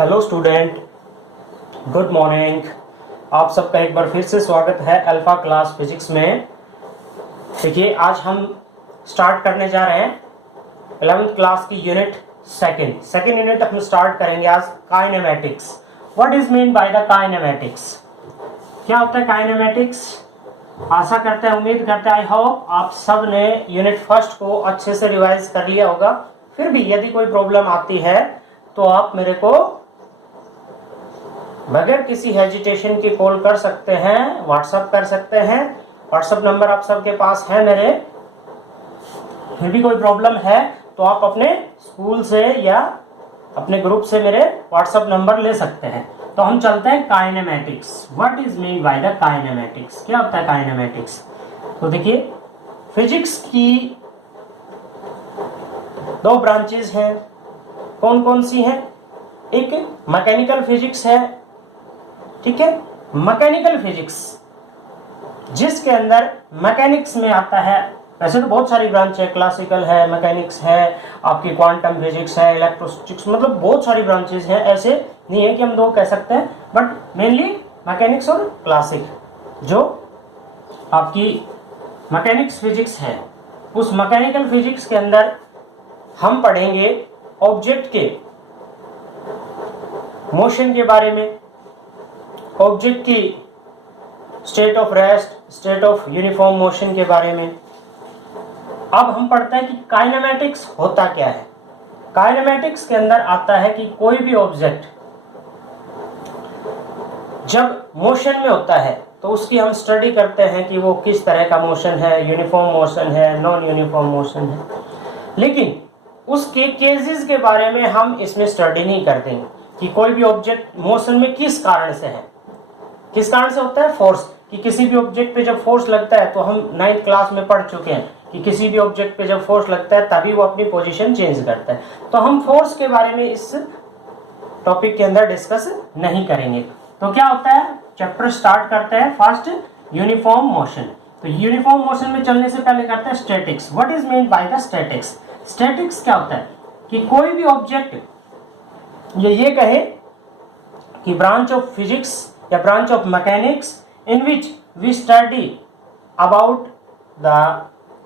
Hello student, good morning. आप सबका एक बार फिर से स्वागत है अल्फा क्लास फिजिक्स में। देखिए, आज हम स्टार्ट करने जा रहे हैं 11th क्लास की यूनिट सेकेंड यूनिट हम स्टार्ट करेंगे आज kinematics. What is mean by the kinematics? क्या होता है काइनेमेटिक्स? आशा करते हैं, उम्मीद करते हैं, आई होप आप सब ने यूनिट फर्स्ट को अच्छे से रिवाइज कर लिया होगा। फिर भी यदि कोई प्रॉब्लम आती है तो आप मेरे को बगैर किसी हेजिटेशन की कॉल कर सकते हैं, व्हाट्सएप कर सकते हैं। व्हाट्सएप नंबर आप सबके पास है मेरे। फिर भी कोई प्रॉब्लम है तो आप अपने स्कूल से या अपने ग्रुप से मेरे व्हाट्सएप नंबर ले सकते हैं। तो हम चलते हैं kinematics. What is mean by the kinematics? क्या होता है काइनेमेटिक्स? तो देखिए, फिजिक्स की दो ब्रांचेस हैं। कौन कौन सी हैं? एक मैकेनिकल फिजिक्स है, ठीक है। मैकेनिकल फिजिक्स जिसके अंदर मैकेनिक्स में आता है। वैसे तो बहुत सारी ब्रांच है, क्लासिकल है, मैकेनिक्स है, आपकी क्वांटम फिजिक्स है, इलेक्ट्रोस्टैटिक्स, मतलब बहुत सारी ब्रांचेस हैं। ऐसे नहीं है कि हम दो कह सकते हैं, बट मेनली मैकेनिक्स और क्लासिक जो आपकी मैकेनिक्स फिजिक्स है। उस मैकेनिकल फिजिक्स के अंदर हम पढ़ेंगे ऑब्जेक्ट के मोशन के बारे में, ऑब्जेक्ट की state of rest, state of uniform motion के बारे में। अब हम पढ़ते हैं कि काइनेमेटिक्स होता क्या है। काइनेमेटिक्स के अंदर आता है कि कोई भी ऑब्जेक्ट जब मोशन में होता है तो उसकी हम स्टडी करते हैं कि वो किस तरह का मोशन है, यूनिफॉर्म मोशन है, नॉन यूनिफॉर्म मोशन है। लेकिन उसके केसेस के बारे में हम इसमें स्टडी नहीं करते हैं कि कोई भी ऑब्जेक्ट मोशन में किस कारण से है। किस कारण से होता है? फोर्स। कि किसी भी ऑब्जेक्ट पे जब फोर्स लगता है, तो हम 9th क्लास में पढ़ चुके हैं कि किसी भी ऑब्जेक्ट पे जब फोर्स लगता है तभी वो अपनी पोजीशन चेंज करता है। तो हम फोर्स के बारे में इस टॉपिक के अंदर डिस्कस नहीं करेंगे। तो क्या होता है, चैप्टर स्टार्ट करते हैं फर्स्ट यूनिफॉर्म मोशन। तो यूनिफॉर्म मोशन में चलने से पहले करते हैं statics. What is mean by the statics? Statics क्या होता है कि कोई भी ऑब्जेक्ट ये कहे कि ब्रांच ऑफ फिजिक्स या branch of mechanics in which we study about the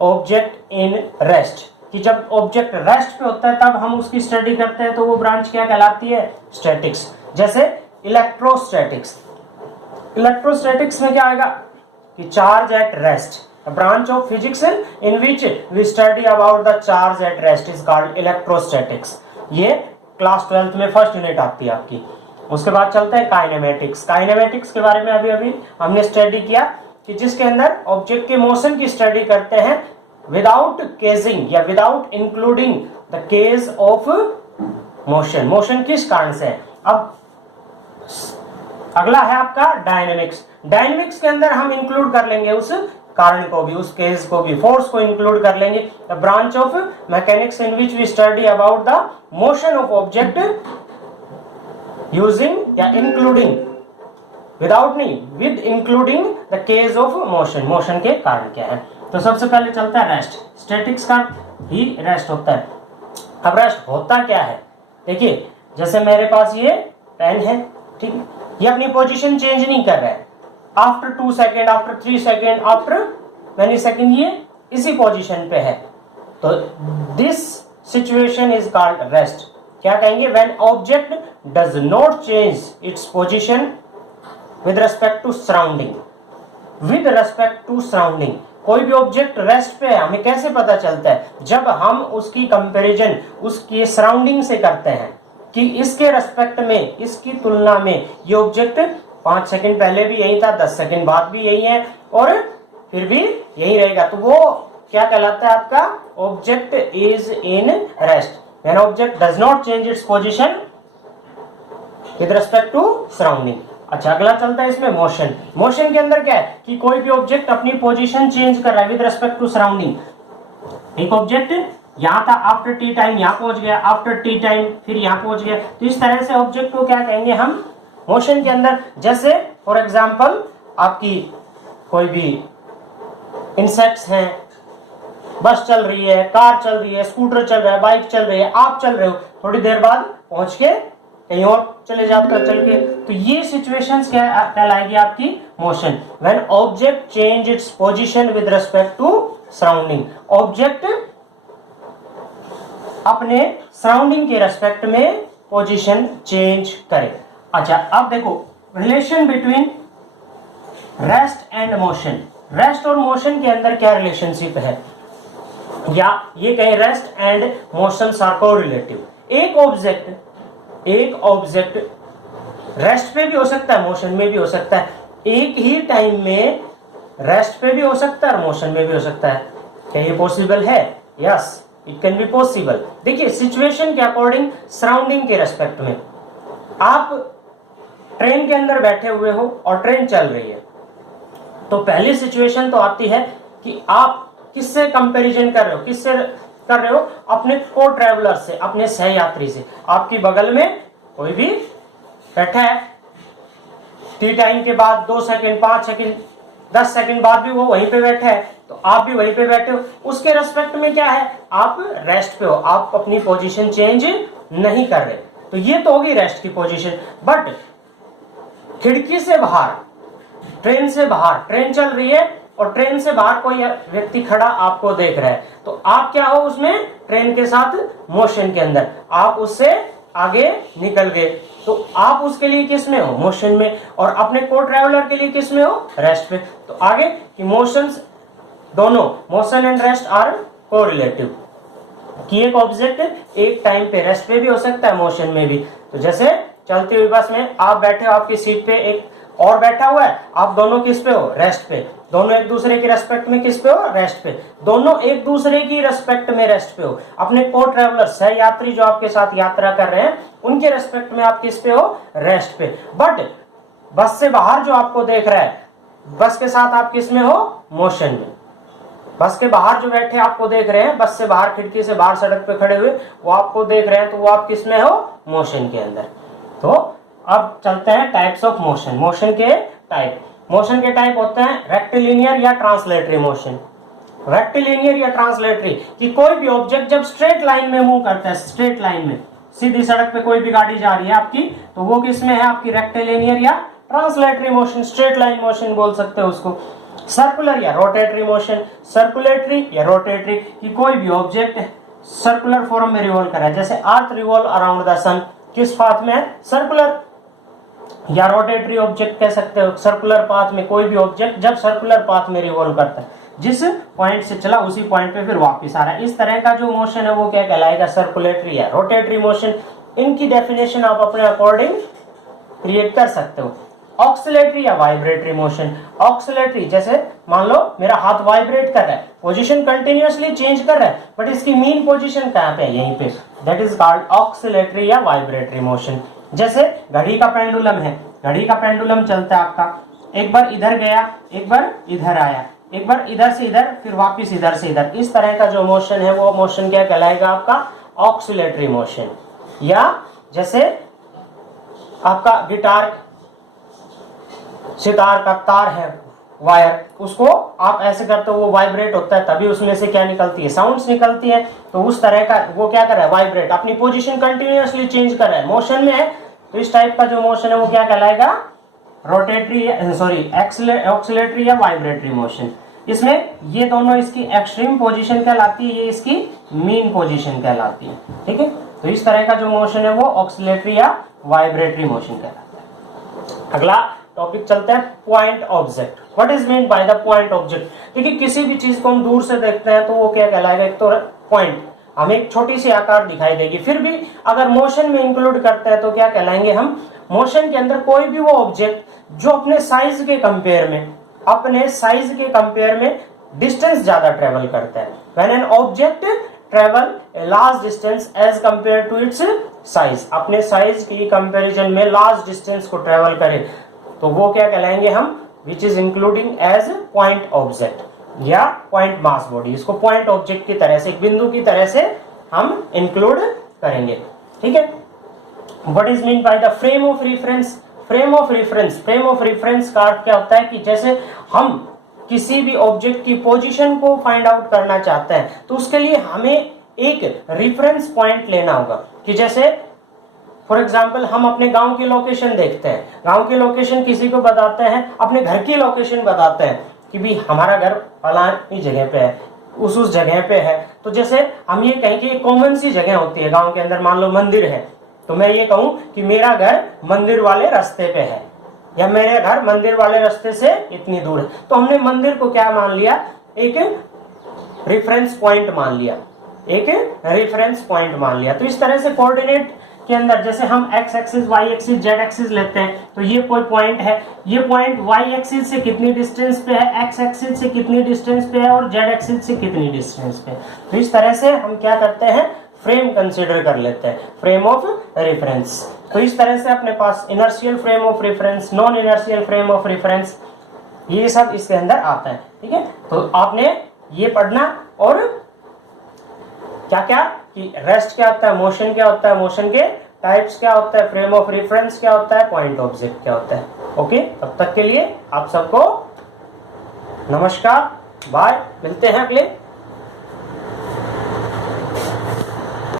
object in rest. कि जब ऑब्जेक्ट रेस्ट पे होता है तब हम उसकी स्टडी करते हैं, तो वो ब्रांच क्या कहलाती है? स्टैटिक्स। जैसे इलेक्ट्रोस्टैटिक्स। इलेक्ट्रोस्टैटिक्स में क्या आएगा कि charge at rest. A branch of physics in which we study about the charge at rest is called electrostatics। ये क्लास 12th में फर्स्ट यूनिट आती है आपकी। उसके बाद चलते हैं काइनेमेटिक्स। काइनेमेटिक्स के बारे में अभी हमने स्टडी किया कि जिसके अंदर ऑब्जेक्ट के मोशन की स्टडी करते हैं विदाउट केजिंग या without including the cause of motion. Motion किस कारण से है। अब अगला है आपका डायनेमिक्स। डायनेमिक्स के अंदर हम इंक्लूड कर लेंगे उस कारण को भी, उस केस को भी, फोर्स को इंक्लूड कर लेंगे। The branch of mechanics in which we study about the motion of object using या इंक्लूडिंग, विदाउट नहीं, with including the case of motion. Motion के कारण क्या है। तो सबसे पहले चलता है रेस्ट। स्टैटिक्स का ही रेस्ट होता है। अब रेस्ट होता क्या है? देखिए, जैसे मेरे पास ये पेन है, ठीक है, ये अपनी पोजीशन चेंज नहीं कर रहा है। After 2 second, after 3 second, after many second ये इसी पोजीशन पे है। तो this situation is called rest. क्या कहेंगे? When object does not change its position with respect to surrounding. With respect to surrounding कोई भी ऑब्जेक्ट रेस्ट पे है, हमें कैसे पता चलता है? जब हम उसकी कंपैरिजन उसकी सराउंडिंग से करते हैं कि इसके रेस्पेक्ट में, इसकी तुलना में ये ऑब्जेक्ट 5 सेकंड पहले भी यही था, 10 सेकंड बाद भी यही है और फिर भी यही रहेगा। तो वो क्या कहलाता है आपका? Object is in rest when object does not change its position with respect to surrounding. अच्छा, अगला चलता है इसमें मोशन। मोशन के अंदर क्या है कि कोई भी ऑब्जेक्ट अपनी पोजीशन चेंज कर रहा है विद रिस्पेक्ट टू सराउंडिंग। एक ऑब्जेक्ट यहाँ था, आफ्टर टी टाइम यहाँ पहुंच गया, आफ्टर टी टाइम फिर यहाँ पहुंच गया। तो इस तरह से ऑब्जेक्ट को क्या कहेंगे हम? मोशन के अंदर। जैसे फॉर एग्जांपल आपकी कोई भी इंसेक्ट्स हैं, बस चल रही है, कार चल रही है, स्कूटर चल रहा है, बाइक चल रही है, आप चल रहे हो, थोड़ी देर बाद पहुंच के कहीं और चले जाता है चल के, तो ये सिचुएशंस क्या कहलाएगी आपकी motion. When object change its position with respect to surrounding, object अपने सराउंडिंग के रेस्पेक्ट में पोजीशन चेंज करे। अच्छा, अब देखो relation between rest and motion, rest और मोशन के अंदर क्या रिलेशनशिप है, या ये कहें rest and motion are correlative. एक ऑब्जेक्ट रेस्ट पे भी हो सकता है, मोशन में भी हो सकता है, एक ही टाइम में रेस्ट पे भी हो सकता है और मोशन में भी हो सकता है। क्या ये पॉसिबल है? Yes, it can be possible. देखिए सिचुएशन के अकॉर्डिंग, सराउंडिंग के रेस्पेक्ट में, आप ट्रेन के अंदर बैठे हुए हो और ट्रेन चल रही है, तो पहली सिचुएशन तो आती है कि आप किससे कंपैरिजन कर रहे हो, किससे कर रहे हो, अपने को ट्रेवलर से, अपने सहयात्री से। आपकी बगल में कोई भी बैठा है, टी टाइम के बाद 2 सेकंड, 5 सेकंड, 10 सेकंड बाद भी वो वहीं पे बैठा है, तो आप भी वहीं पे बैठे हो। उसके रेस्पेक्ट में क्या है, आप रेस्ट पे हो, आप अपनी पोजीशन चेंज नहीं कर रहे, तो ये तो होगी रेस्ट की पोजीशन। बट खिड़की से बाहर, ट्रेन से बाहर, ट्रेन चल रही है और ट्रेन से बाहर कोई व्यक्ति खड़ा आपको देख रहा है, तो आप क्या हो उसमें, ट्रेन के साथ मोशन के अंदर, आप उससे आगे निकल गए, तो आप उसके लिए किस में हो, मोशन में, और अपने को ट्रैवलर के लिए किस में हो, रेस्ट पे। तो आगे कि मोशंस दोनों, motion and rest are correlative, कि एक ऑब्जेक्ट एक टाइम पे रेस्ट पे भी हो सकता है, मोशन में भी। तो जैसे चलती हुई बस में आप बैठे हो, आपकी सीट पे एक और बैठा हुआ है, आप दोनों किस पे हो, रेस्ट पे, दोनों एक दूसरे की रेस्पेक्ट में किस पे हो, रेस्ट पे, दोनों एक दूसरे की रेस्पेक्ट में रेस्ट पे हो। अपने को ट्रैवलर, सह यात्री जो आपके साथ यात्रा कर रहे हैं, उनके रेस्पेक्ट में आप किस पे हो, रेस्ट पे। बट बस से बाहर जो आपको देख रहा है, बस के साथ आप किस में हो, मोशन में। बस के बाहर जो बैठे आपको देख रहे हैं, बस से बाहर, खिड़की से बाहर सड़क पे खड़े हुए, वो आपको देख रहे हैं, तो वो आप किस में हो, मोशन के अंदर। तो अब चलते हैं टाइप्स ऑफ मोशन, मोशन के टाइप। मोशन के टाइप होते हैं रेक्टिलिनियर या ट्रांसलेटरी मोशन। रेक्टिलिनियर या ट्रांसलेटरी, कि कोई भी ऑब्जेक्ट जब स्ट्रेट लाइन में मूव करता है, स्ट्रेट लाइन में, सीधी सड़क पे कोई भी गाड़ी जा रही है आपकी, तो वो किस में है, आपकी रेक्टिलिनियर या translatory motion, straight line motion बोल सकते हो उसको। सर्कुलर या रोटेटरी मोशन, सर्कुलेटरी या रोटेटरी, कि कोई भी ऑब्जेक्ट सर्कुलर फॉर्म में रिवॉल्व कर रहा है, जैसे अर्थ रिवॉल्व अराउंड द सन, किस पाथ में है, सर्कुलर। या रोटेटरी ऑब्जेक्ट कह सकते हो, सर्कुलर पाथ में कोई भी ऑब्जेक्ट जब सर्कुलर पाथ में रिवॉल्व करता है, जिस पॉइंट से चला उसी पॉइंट पे फिर वापस आ रहा है, इस तरह का जो मोशन है वो क्या कहलाएगा, सर्कुलेटरी या रोटेटरी मोशन। इनकी डेफिनेशन आप अपने अकॉर्डिंग क्रिएट कर सकते हो। ऑक्सिलेटरी या वाइब्रेटरी मोशन, ऑक्सिलेटरी जैसे मान लो मेरा हाथ वाइब्रेट कर रहा है, पोजीशन कंटिन्यूअसली चेंज कर रहा है, बट इसकी मेन पोजीशन कहाँ पे है, यहीं पे, दैट इज कॉल्ड ऑक्सिलेटरी या वाइब्रेटरी मोशन। जैसे घड़ी का पेंडुलम है, घड़ी का पेंडुलम चलता है आपका, एक बार इधर गया, एक बार इधर आया, एक बार इधर से इधर, फिर वापस इधर से इधर, इस तरह का जो मोशन है वो मोशन क्या कहलाएगा, आपका ऑक्सिलेटरी मोशन। या जैसे आपका गिटार, सितार का तार है, वायर, उसको आप ऐसे करते हो, वो वाइब्रेट होता है, तभी उसमें से क्या निकलती है, साउंड्स निकलती है। तो उस तरह का वो क्या कर रहा है, वाइब्रेट, अपनी पोजीशन कंटिन्यूअसली चेंज कर रहा है, मोशन में है। तो इस टाइप का जो मोशन है वो क्या कहलाएगा, रोटेटरी, सॉरी ऑक्सिलेटरी या वाइब्रेटरी मोशन। इसमें ये दोनों इसकी एक्सट्रीम पोजीशन कहलाती है, ये इसकी मीन पोजीशन कहलाती है, ठीक है। तो इस तरह का जो मोशन है वो ऑक्सिलेटरी या वाइब्रेटरी मोशन कहलाता है। अगला टॉपिक चलता है point object. What is mean by the point object, क्योंकि किसी भी चीज को हम दूर से देखते हैं तो वो क्या कहलाएगा, एक तो पॉइंट, हमें एक छोटी सी आकार दिखाई देगी, फिर भी अगर मोशन में इंक्लूड करते हैं तो क्या कहलाएंगे हम, मोशन के अंदर कोई भी वो ऑब्जेक्ट जो अपने साइज के कंपेयर में, अपने साइज के कंपेयर में डिस्टेंस ज्यादा ट्रेवल करता है। When an object travel a large distance as compare to its size, अपने साइज की कंपैरिजन में लार्ज डिस्टेंस को ट्रेवल करे, तो वो क्या कहलाएंगे हम, which is including as point object या पॉइंट मास बॉडी। इसको पॉइंट ऑब्जेक्ट की तरह से, एक बिंदु की तरह से हम इंक्लूड करेंगे, ठीक है। What is mean by the frame of reference, frame of reference, frame of reference का अर्थ क्या होता है कि जैसे हम किसी भी ऑब्जेक्ट की पोजीशन को फाइंड आउट करना चाहते हैं, तो उसके लिए हमें एक रेफरेंस पॉइंट लेना होगा, कि जैसे फॉर एग्जाम्पल हम अपने गांव की लोकेशन देखते हैं, गांव की लोकेशन किसी को बताते हैं, अपने घर की लोकेशन बताते हैं कि भी हमारा घर फलानी जगह पे है, उस जगह पे है। तो जैसे हम ये कहें कि कॉमन सी जगह होती है गांव के अंदर, मान लो मंदिर है, तो मैं ये कहूं कि मेरा घर मंदिर वाले रास्ते पे है, या मेरे घर मंदिर वाले रास्ते से इतनी दूर है। तो हमने मंदिर को क्या मान लिया, एक रेफरेंस पॉइंट मान लिया, एक रेफरेंस पॉइंट मान लिया। तो इस तरह से कोऑर्डिनेट के अंदर जैसे हम X axis, Y axis, Z axis लेते हैं, तो ये कोई पॉइंट है, ये पॉइंट वाई एक्सिस से कितनी डिस्टेंस पे है, एक्स एक्सिस से कितनी डिस्टेंस पे है और जेड एक्सिस से कितनी डिस्टेंस पे है। तो इस तरह से हम क्या करते हैं, फ्रेम कंसीडर कर लेते हैं, फ्रेम ऑफ रेफरेंस। तो इस तरह से अपने पास inertial frame of reference, non inertial frame of reference, ये सब इसके अंदर आता है। ठीक है, तो आपने ये पढ़ना, और क्या क्या कि रेस्ट क्या होता है, मोशन क्या होता है, मोशन के टाइप्स क्या होता है, फ्रेम ऑफ रेफरेंस क्या होता है, पॉइंट ऑब्जेक्ट क्या होता है। ओके, तब तक के लिए आप सबको नमस्कार, बाय, मिलते हैं अगले